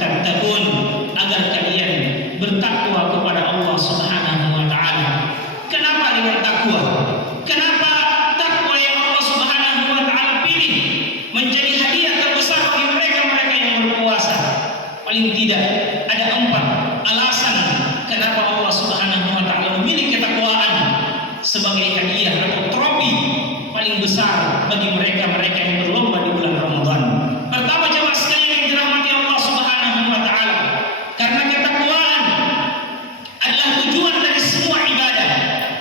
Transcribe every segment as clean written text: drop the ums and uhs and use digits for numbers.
tattaqun, agar kalian bertakwa kepada Allah Subhanahu wa taala. Kenapa dengan takwa? Kenapa takwa yang Allah Subhanahu wa taala pilih menjadi hadiah terbesar bagi mereka-mereka yang berpuasa? Paling tidak ada 4 alasan kenapa Allah Subhanahu wa taala memilih ketakwaan sebagai hadiah atau trofi paling besar bagi mereka-mereka yang berlomba di bulan Ramadan. Pertama, jemaah sekalian yang dirahmati Allah Subhanahu wa taala, karena ketakwaan adalah tujuan dari semua ibadah.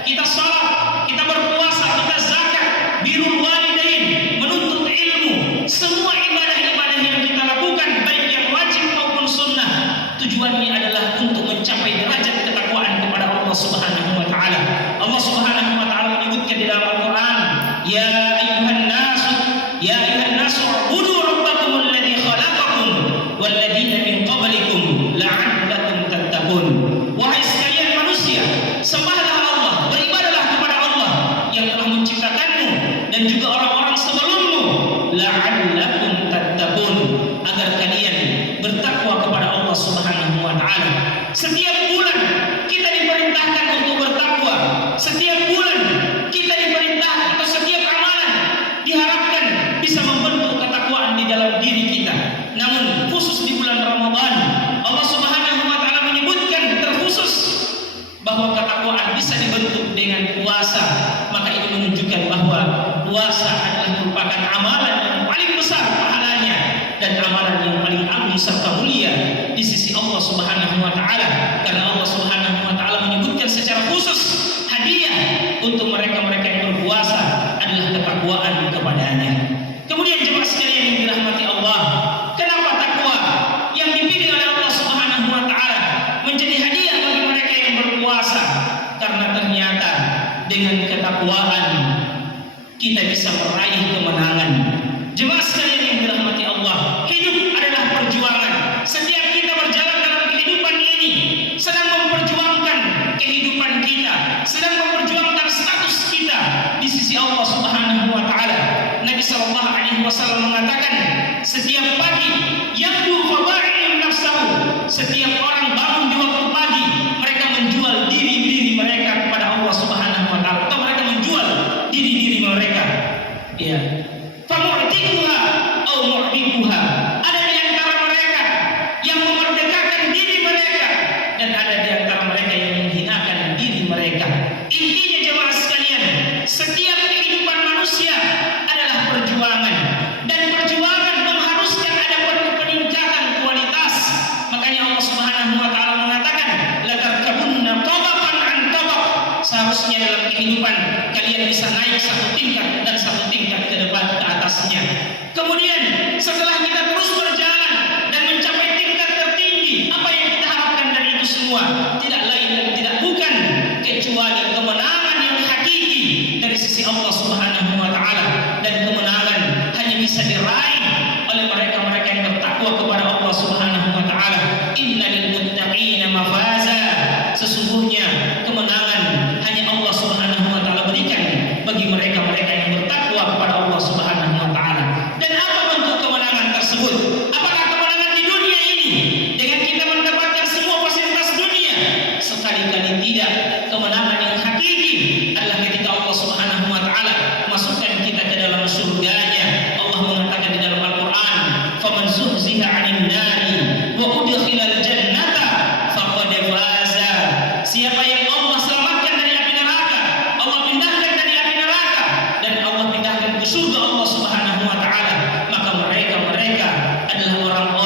Kita salat, kita berpuasa, kita zakat, birrul walidain, menuntut ilmu, semua ibadah-ibadah yang kita lakukan baik yang wajib maupun sunnah, tujuannya adalah untuk mencapai derajat ketakwaan kepada Allah Subhanahu wa taala. Allah Subhanahu wa taala menyebutkan di dalam Al-Qur'an, ya ayyuhan nas ubudu rabbakum alladzi khalaqakum walladzina min qablikum la'allakum tattaqun. Wahai sekalian manusia, sembahlah Allah, beribadahlah kepada Allah yang telah menciptakanmu dan juga orang-orang sebelummu, la'allakum tattaqun, agar kalian bertakwa kepada Allah Subhanahu wa taala. Setiap bulan kita diperintahkan untuk bertakwa. Setiap bulan kita diperintahkan, atau setiap amalan diharapkan bisa membentuk ketakwaan di dalam diri kita. Namun khusus di bulan Ramadan, Allah Subhanahu wa taala menyebutkan terkhusus bahwa ketakwaan bisa dibentuk dengan puasa. Maka ini menunjukkan bahwa puasa adalah merupakan amalan yang paling besar pahalanya dan amalan yang paling agung serta mulia di sisi Allah Subhanahu wa taala, karena Allah Subhanahu wa taala menyebutkan secara khusus hadiah untuk mereka-mereka yang berpuasa adalah ketakwaan kepadanya. Kemudian jemaah sekalian yang dirahmati Allah, kenapa takwa yang dipilih oleh Allah Subhanahu wa taala menjadi hadiah bagi mereka yang berpuasa? Karena ternyata dengan ketakwaan kita bisa meraih kemenangan. Jemaah sekalian yang dirahmati Allah, hidup adalah perjuangan. Setiap kita berjalan dalam kehidupan ini sedang memperjuangkan kehidupan kita, sedang memperjuangkan status kita di sisi Allah Subhanahu wa taala. Nabi sallallahu alaihi wasallam mengatakan, setiap pagi yaqdu fada'ilun nafsahu, setiap orang bangun di waktu pagi, mereka menjual diri-diri mereka kepada Allah Subhanahu wa taala, atau mereka menjual diri-diri mereka. Ya. Famu'tikuha au mu'bikuha. Ada di antara mereka yang memerdekakan diri mereka, dan ada di antara mereka yang menghinakan diri mereka. Intinya jemaah sekalian, setiap kehidupan manusia adalah perjuangan, dan perjuangan mengharuskan ada peningkatan kualitas. Makanya Allah Subhanahu wa taala mengatakan, la tarkabunna tabaqan an tabaq. Seharusnya dalam kehidupan kalian bisa naik satu tingkat dan satu tingkat ke depan, ke atasnya. Kemudian setelah kita terus berjalan dan mencapai tingkat tertinggi, apa yang kita harapkan dari itu semua? Tidak lain dan tidak bukan kecuali kemenangan yang hakiki dari sisi Allah Subhanahu wa taala, dan kemenangan hanya bisa diraih oleh mereka-mereka yang bertakwa kepada Allah Subhanahu wa taala. Innal muttaqina mafaza. Sesungguhnya kemenangan hanya Allah Subhanahu wa taala berikan bagi mereka-mereka yang bertakwa kepada Allah Subhanahu wa taala. Dan apa bentuk kemenangan tersebut? Apakah kemenangan di dunia ini dengan kita mendapatkan semua fasilitas dunia? Sekali-kali tidak. Kemenangan yang hakiki adalah ketika Allah Subhanahu wa taala masukkan kita ke dalam surganya. Allah mengatakan di dalam Al-Qur'an, "Faman zuhziha 'anil nari wa udkhilal jannata faqad faza." Siapa yang Allah selamatkan dari api neraka, Allah pindahkan dari api neraka, dan Allah pindahkan ke surga Allah Subhanahu wa taala, maka mereka adalah orang-orang